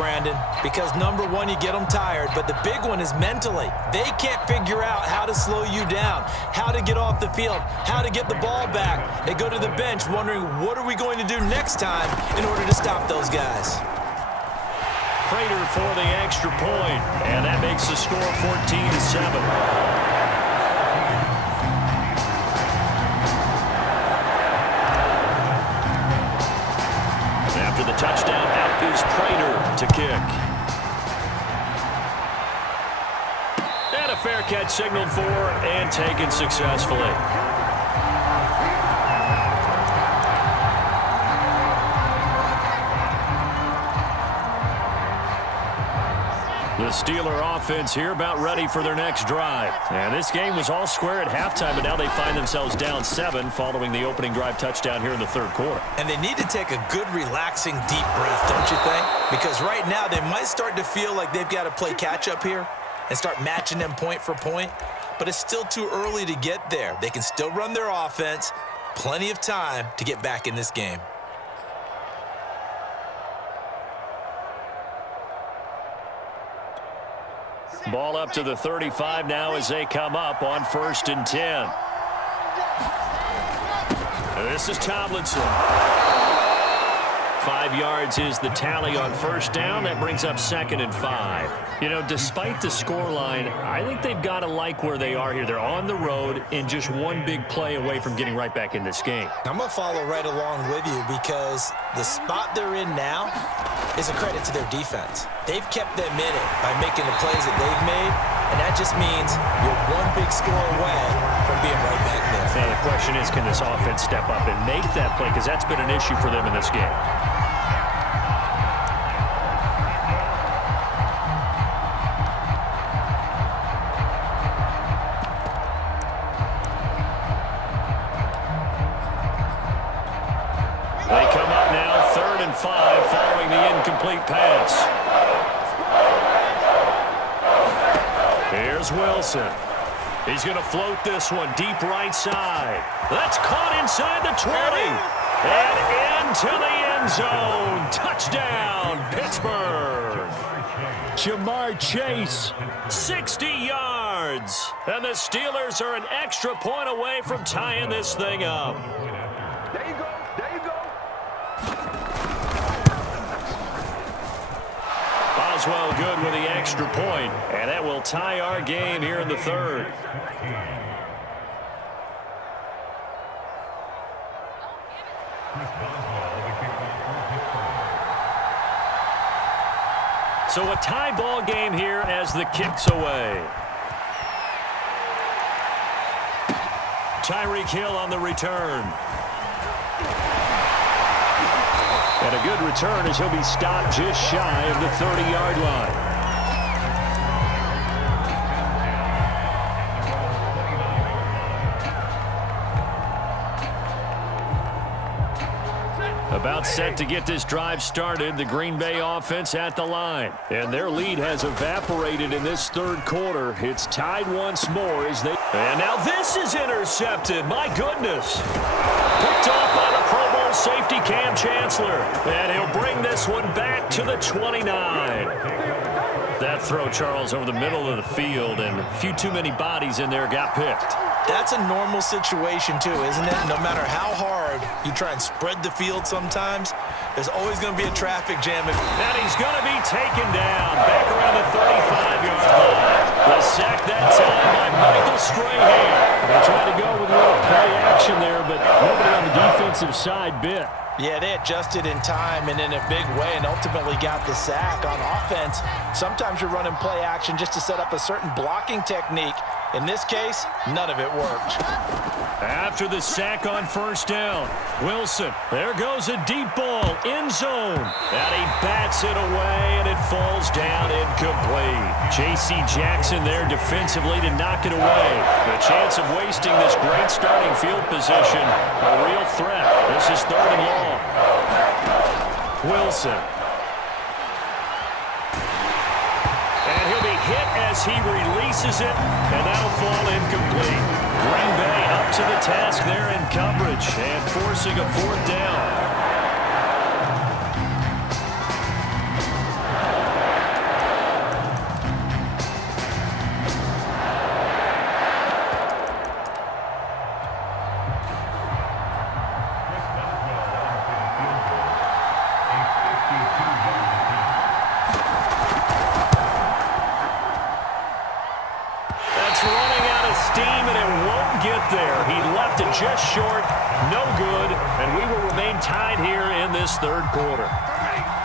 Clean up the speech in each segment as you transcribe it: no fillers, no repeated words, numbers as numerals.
Brandon, because number one, you get them tired, but the big one is mentally. They can't figure out how to slow you down, how to get off the field, how to get the ball back. They go to the bench wondering, what are we going to do next time in order to stop those guys? Prater for the extra point, and that makes the score 14-7. After the touchdown, out is Prater to kick. And a fair catch signaled for and taken successfully. The Steeler offense here about ready for their next drive. And this game was all square at halftime, but now they find themselves down 7 following the opening drive touchdown here in the third quarter. And they need to take a good, relaxing, deep breath, don't you think? Because right now they might start to feel like they've got to play catch-up here and start matching them point for point. But it's still too early to get there. They can still run their offense. Plenty of time to get back in this game. Ball up to the 35 now as they come up on 1st and 10. This is Tomlinson. 5 yards is the tally on 1st down. That brings up 2nd and 5. You know, despite the scoreline, I think they've got to like where they are here. They're on the road and just one big play away from getting right back in this game. I'm going to follow right along with you because the spot they're in now is a credit to their defense. They've kept them in it by making the plays that they've made, and that just means you're one big score away from being right back there. Now the question is, can this offense step up and make that play? Because that's been an issue for them in this game. They come up now 3rd and 5 following the incomplete pass. Here's Wilson. He's going to float this one deep right side. That's caught inside the 20. And into the end zone. Touchdown, Pittsburgh. Jamar Chase, 60 yards. And the Steelers are an extra point away from tying this thing up. There you go. There you go. Boswell good with the extra point, and that will tie our game here in the 3rd. So a tie ball game here as the kick's away. Tyreek Hill on the return. And a good return as he'll be stopped just shy of the 30-yard line. About set to get this drive started, the Green Bay offense at the line. And their lead has evaporated in this 3rd quarter. It's tied once more as they... And now this is intercepted. My goodness. Picked off by the Pro Bowl safety Cam Chancellor. And he'll bring this one back to the 29. That throw, Charles, over the middle of the field, and a few too many bodies in there got picked. That's a normal situation too, isn't it? No matter how hard you try and spread the field sometimes, there's always going to be a traffic jam. And he's going to be taken down back around the 35-yard line. The sack that time by Michael Strahan. They tried to go with a little play action there, but nobody on the defensive side bit. Yeah, they adjusted in time and in a big way and ultimately got the sack. On offense, sometimes you're running play action just to set up a certain blocking technique. In this case, none of it worked. After the sack on 1st down, Wilson, there goes a deep ball, end zone. And he bats it away, and it falls down incomplete. J.C. Jackson there defensively to knock it away. The chance of wasting this great starting field position, a real threat. This is 3rd and long. Wilson. And he'll be hit as he releases it, and that'll fall incomplete. Green Bay up to the task there in coverage and forcing a 4th down. there. He left it just short. No good. And we will remain tied here in this third quarter.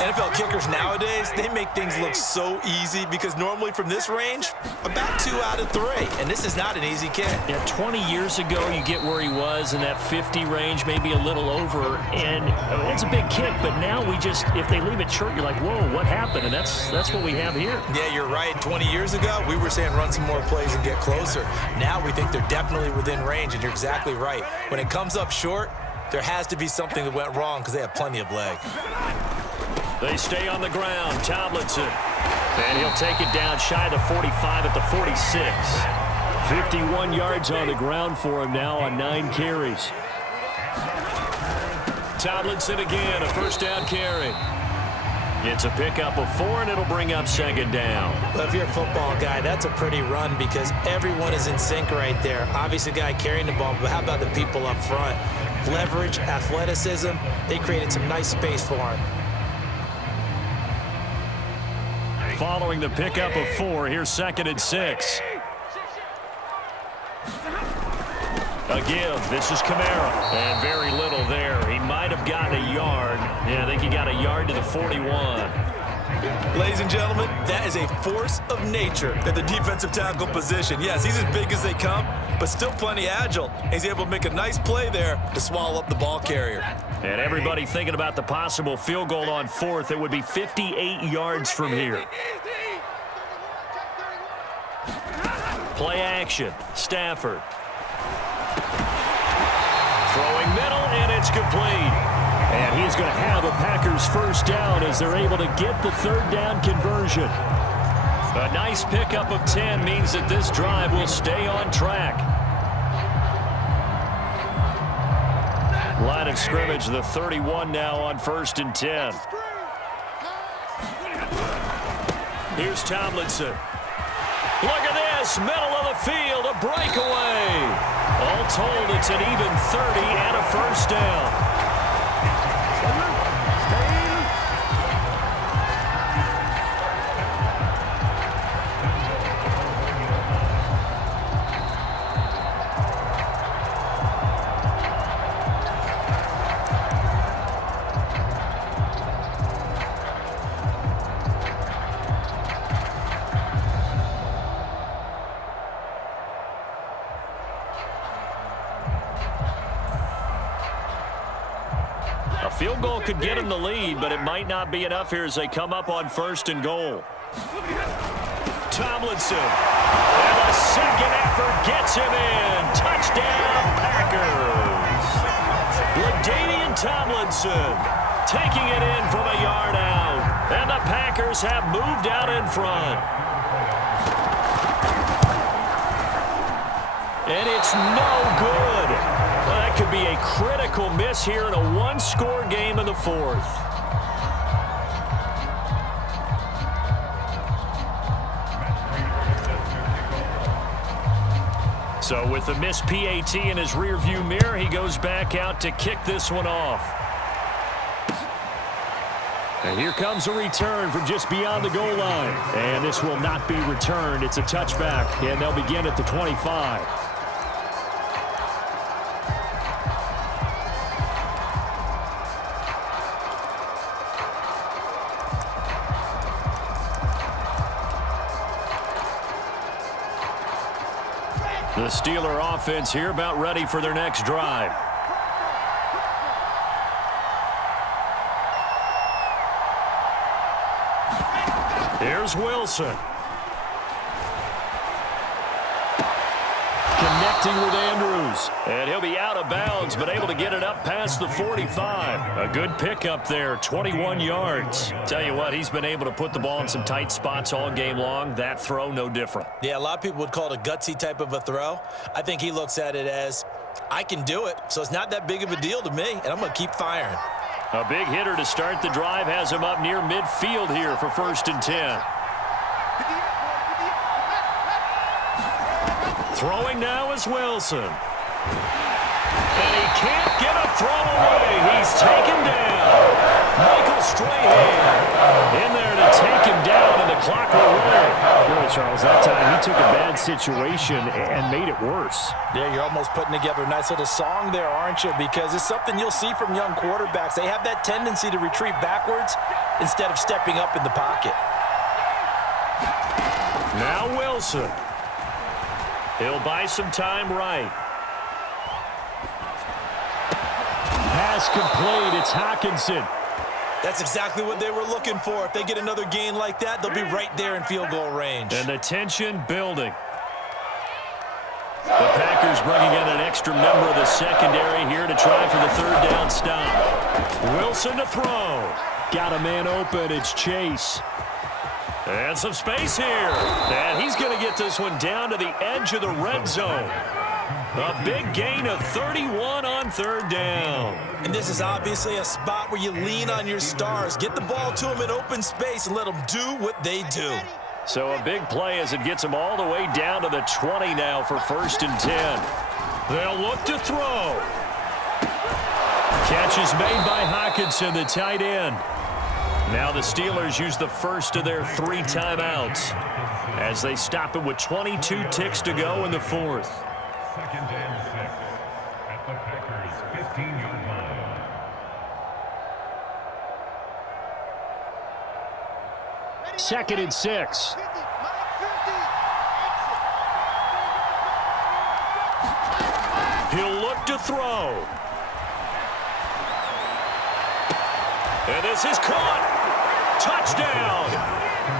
NFL kickers nowadays, they make things look so easy because normally from this range, about 2 out of 3. And this is not an easy kick. Yeah, 20 years ago, you get where he was in that 50 range, maybe a little over. And it's a big kick, but now we just, if they leave it short, you're like, whoa, what happened? And that's what we have here. Yeah, you're right. 20 years ago, we were saying run some more plays and get closer. Now we think they're definitely within range, and you're exactly right. When it comes up short, there has to be something that went wrong because they have plenty of leg. They stay on the ground. Tomlinson. And he'll take it down shy of the 45 at the 46. 51 yards on the ground for him now on 9 carries. Tomlinson again, a first down carry. It's a pickup of 4, and it'll bring up second down. Well, if you're a football guy, that's a pretty run because everyone is in sync right there. Obviously, the guy carrying the ball, but how about the people up front? Leverage, athleticism, they created some nice space for him. Following the pickup of 4, here's 2nd and 6. A give. This is Kamara. And very little there. He might have gotten a yard. Yeah, I think he got a yard to the 41. Ladies and gentlemen, that is a force of nature at the defensive tackle position. Yes, he's as big as they come, but still plenty agile. He's able to make a nice play there to swallow up the ball carrier. And everybody thinking about the possible field goal on 4th. It would be 58 yards from here. Play action. Stafford. Throwing middle, and it's complete. And he's going to have a Packers first down as they're able to get the 3rd down conversion. A nice pickup of 10 means that this drive will stay on track. Line of scrimmage, the 31 now on 1st and 10. Here's Tomlinson. Look at this, middle of the field, a breakaway. All told, it's an even 30 and a first down. Field goal could get him the lead, but it might not be enough here as they come up on 1st and goal. Tomlinson. And a second effort gets him in. Touchdown, Packers. LaDainian Tomlinson taking it in from a yard out. And the Packers have moved out in front. And it's no good. Well, that could be a critical miss here in a 1-score game in the 4th. So with the missed PAT in his rearview mirror, he goes back out to kick this one off. And here comes a return from just beyond the goal line. And this will not be returned. It's a touchback, and they'll begin at the 25. The Steeler offense here about ready for their next drive. Here's Wilson. Connecting with Andrews. And he'll be out of bounds, but able to get it up past the 45. A good pickup there, 21 yards. Tell you what, he's been able to put the ball in some tight spots all game long. That throw, no different. Yeah, a lot of people would call it a gutsy type of a throw. I think he looks at it as, I can do it, so it's not that big of a deal to me, and I'm going to keep firing. A big hitter to start the drive has him up near midfield here for 1st and 10. Throwing now is Wilson. And he can't get a throw away. He's taken down. Michael Strahan in there to take him down, and the clock will roll. Well, it Charles, that time he took a bad situation and made it worse. Yeah, you're almost putting together a nice little song there, aren't you? Because it's something you'll see from young quarterbacks. They have that tendency to retreat backwards instead of stepping up in the pocket. Now Wilson. He'll buy some time right. Pass complete. It's Hockenson. That's exactly what they were looking for. If they get another gain like that, they'll be right there in field goal range. And the tension building. The Packers bringing in an extra member of the secondary here to try for the third down stop. Wilson to throw. Got a man open. It's Chase. And some space here. And he's going to get this one down to the edge of the red zone. A big gain of 31 on third down. And this is obviously a spot where you lean on your stars. Get the ball to them in open space and let them do what they do. So a big play as it gets them all the way down to the 20 now for 1st and 10. They'll look to throw. Catch is made by Hockenson, the tight end. Now the Steelers use the first of their 3 timeouts as they stop it with 22 ticks to go in the 4th. 2nd and 6 at the Packers' 15-yard line. Second and 6. He'll look to throw. And this is caught. Touchdown.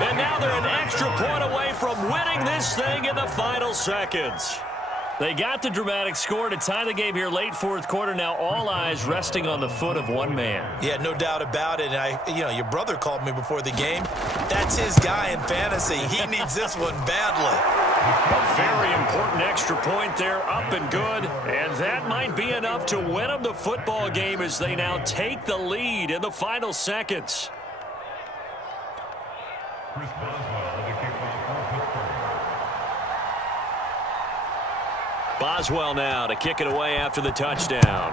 And now they're an extra point away from winning this thing in the final seconds. They got the dramatic score to tie the game here late 4th quarter. Now all eyes resting on the foot of one man. Yeah, no doubt about it. And your brother called me before the game. That's his guy in fantasy. He needs this one badly. A very important extra point there, up and good. And that might be enough to win them the football game as they now take the lead in the final seconds. Chris Boswell, the kickoff for Pittsburgh. Boswell now to kick it away after the touchdown.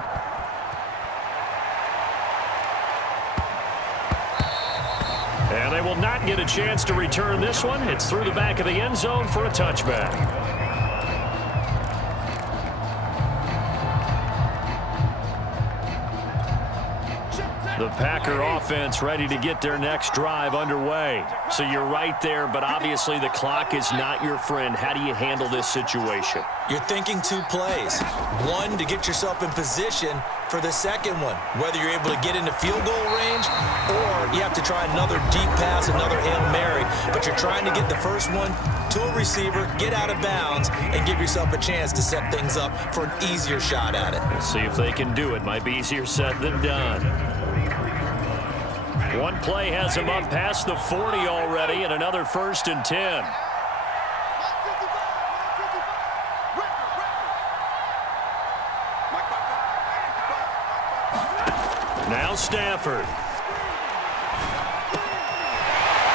And they will not get a chance to return this one. It's through the back of the end zone for a touchback. The Packer offense ready to get their next drive underway. So you're right there, but obviously the clock is not your friend. How do you handle this situation? You're thinking 2 plays. One, to get yourself in position for the second one, whether you're able to get into field goal range or you have to try another deep pass, another Hail Mary. But you're trying to get the first one to a receiver, get out of bounds, and give yourself a chance to set things up for an easier shot at it. We'll see if they can do it. Might be easier said than done. One play has him up past the 40 already, and another 1st and 10. Now Stafford.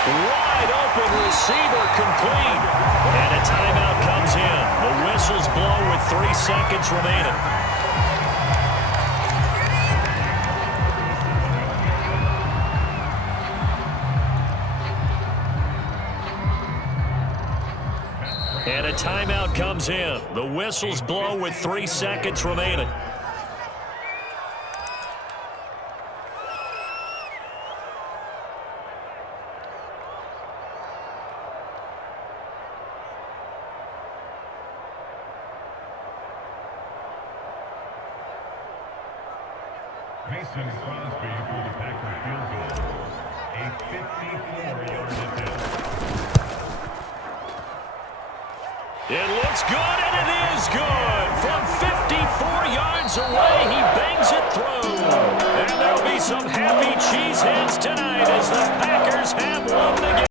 Wide open receiver complete. And a timeout comes in. The whistles blow with 3 seconds remaining. And a timeout comes in. The whistles blow with 3 seconds remaining. Mason Crosby for the Packers field goal. A 54-yard attempt. It looks good, and it is good. From 54 yards away, he bangs it through. And there'll be some happy cheeseheads tonight as the Packers have won the game.